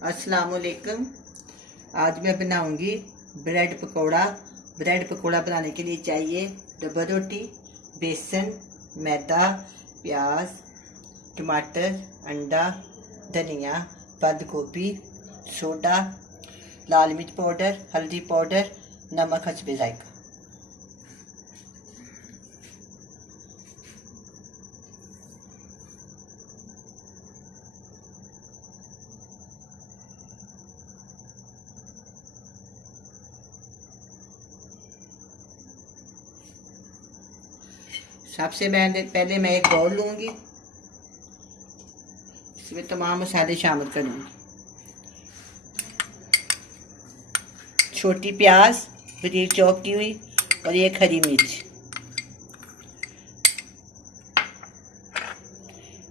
अस्सलाम वालेकुम। आज मैं बनाऊंगी ब्रेड पकौड़ा। ब्रेड पकौड़ा बनाने के लिए चाहिए डबल रोटी, बेसन, मैदा, प्याज, टमाटर, अंडा, धनिया, बंद गोभी, सोडा, लाल मिर्च पाउडर, हल्दी पाउडर, नमक हस्बे जायका। सबसे पहले मैं एक बाउल लूँगी, इसमें तमाम मसाले शामिल करूँगी। छोटी प्याज बारीक चॉप की हुई और एक हरी मिर्च,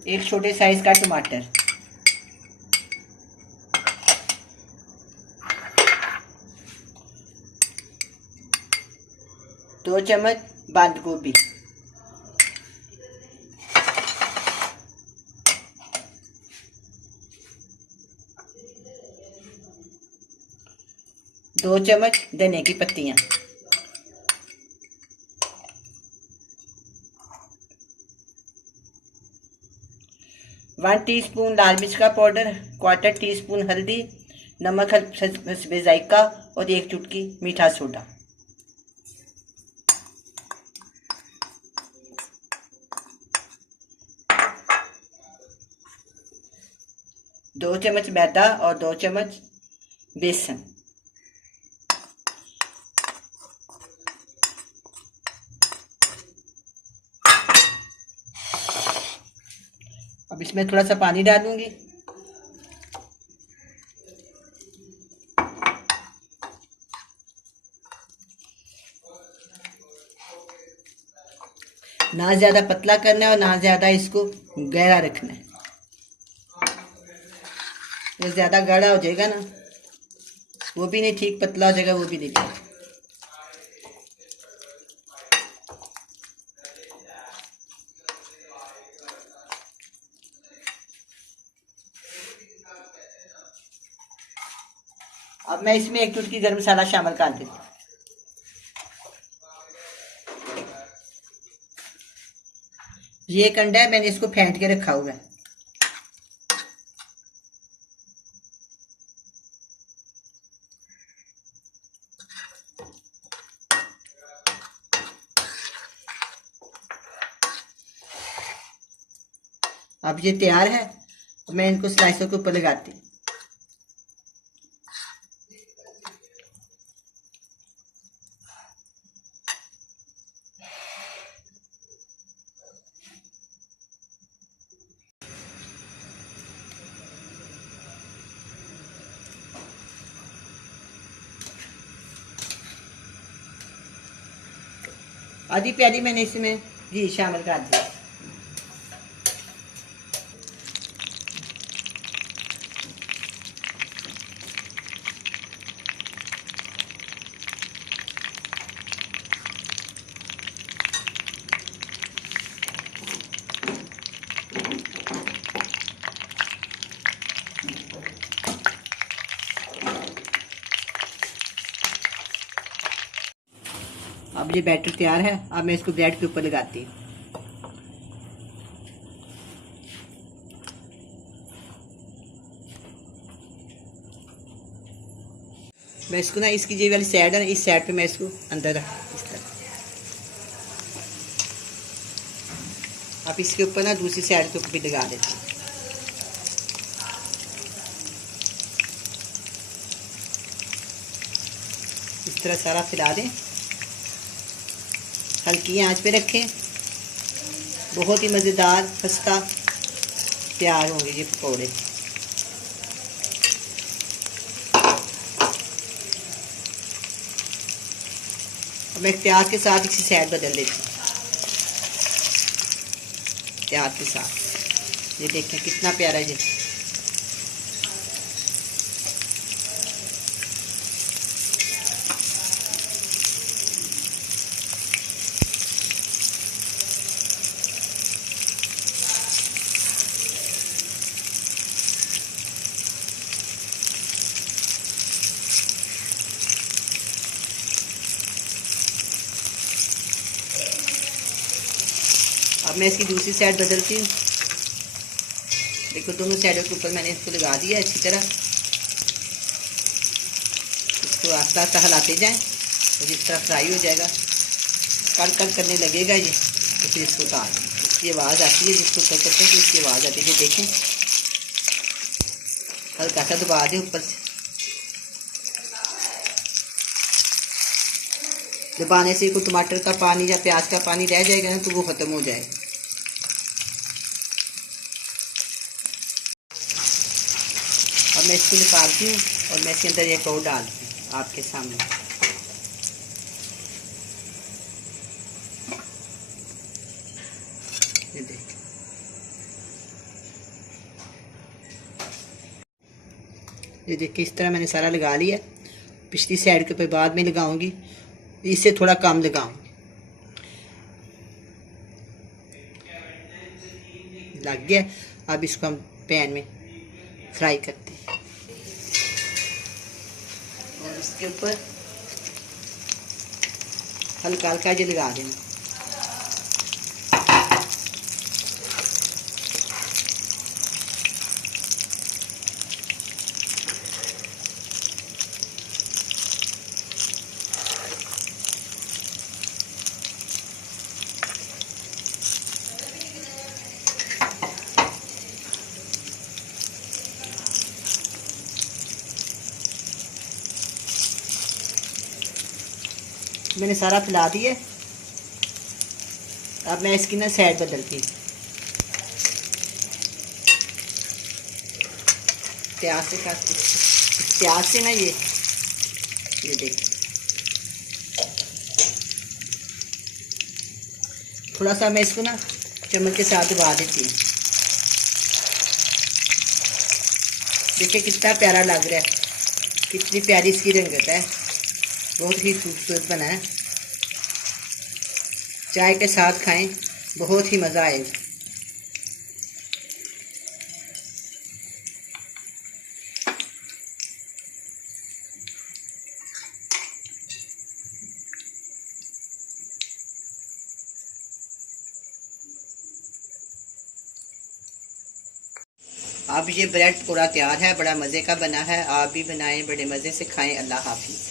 एक छोटे साइज का टमाटर, दो चम्मच बंद गोभी, दो चम्मच धनिया की पत्तियां, वन टीस्पून लाल मिर्च का पाउडर, क्वार्टर टीस्पून हल्दी, नमक हस्बे जायका और एक चुटकी मीठा सोडा। दो चम्मच मैदा और दो चम्मच बेसन। अब इसमें थोड़ा सा पानी डालूंगी। ना ज्यादा पतला करना है और ना ज्यादा इसको गहरा रखना है। ये ज्यादा गाढ़ा हो जाएगा ना, वो भी नहीं ठीक, पतला हो जाएगा वो भी नहीं ठीक। अब मैं इसमें एक चुटकी गरम मसाला शामिल कर देती हूँ। ये एक अंडा है, मैंने इसको फेंट के रखा हुआ है। अब ये तैयार है, मैं इनको स्लाइसों के ऊपर लगाती हूँ। आधी प्याली मैंने इसमें घी शामिल कर दिया। अब ये बैटर तैयार है, अब मैं इसको ब्रेड के ऊपर लगाती हूँ। मैं इसको ना, इसकी ये वाली साइड है ना, इस साइड पे मैं इसको अंदर रख इस तरह। अब इसके ऊपर ना दूसरी साइड के ऊपर भी लगा देती हूँ। इस तरह सारा फैला दें, हल्की आंच पे रखें। बहुत ही मज़ेदार खस्ता तैयार होंगे ये पकौड़े। अब मैं प्याज के साथ इसी साइड बदल देती हूँ। प्याज के साथ ये देखें कितना प्यारा ये। अब मैं इसकी दूसरी साइड बदलती हूँ। देखो दोनों साइडों के ऊपर मैंने इसको लगा दिया अच्छी तरह। इसको आस्ता आस्ता हिलाते जाएं और जिस तरह फ्राई हो जाएगा, कड़ कड़ करने लगेगा ये, तो फिर इसको उतार। इसकी आवाज़ आती है, जिसको कर करते हैं तो इसकी आवाज़ आती है। देखें, हल्का सा दबा दें ऊपर से। दबाने से कोई टमाटर का पानी या प्याज का पानी रह जाएगा ना, तो वो ख़त्म हो जाएगा। अब मैं इसको निकालती हूँ और मैं इसके अंदर ये पाउडर डालती हूँ आपके सामने। ये देख, ये देखिए इस तरह मैंने सारा लगा लिया। पिछली साइड के ऊपर बाद में लगाऊंगी, इससे थोड़ा कम लगाऊंगी। लग गया। अब इसको हम पैन में फ्राई करते हैं और इसके ऊपर हल्का हल्का ये लगा देना। मैंने सारा फैला दिया। अब मैं इसकी ना साइड बदलती हूँ। प्याज से काटती, प्याज से ना ये देख, थोड़ा सा मैं इसको ना चम्मच के साथ दबा देती हूँ। देखिए कितना प्यारा लग रहा है, कितनी प्यारी इसकी रंगत है, बहुत ही खूबसूरत बना है। चाय के साथ खाएं, बहुत ही मज़ा आएगा। अब ये ब्रेड पकौड़ा तैयार है, बड़ा मज़े का बना है। आप भी बनाएं, बड़े मज़े से खाएं। अल्लाह हाफिज़।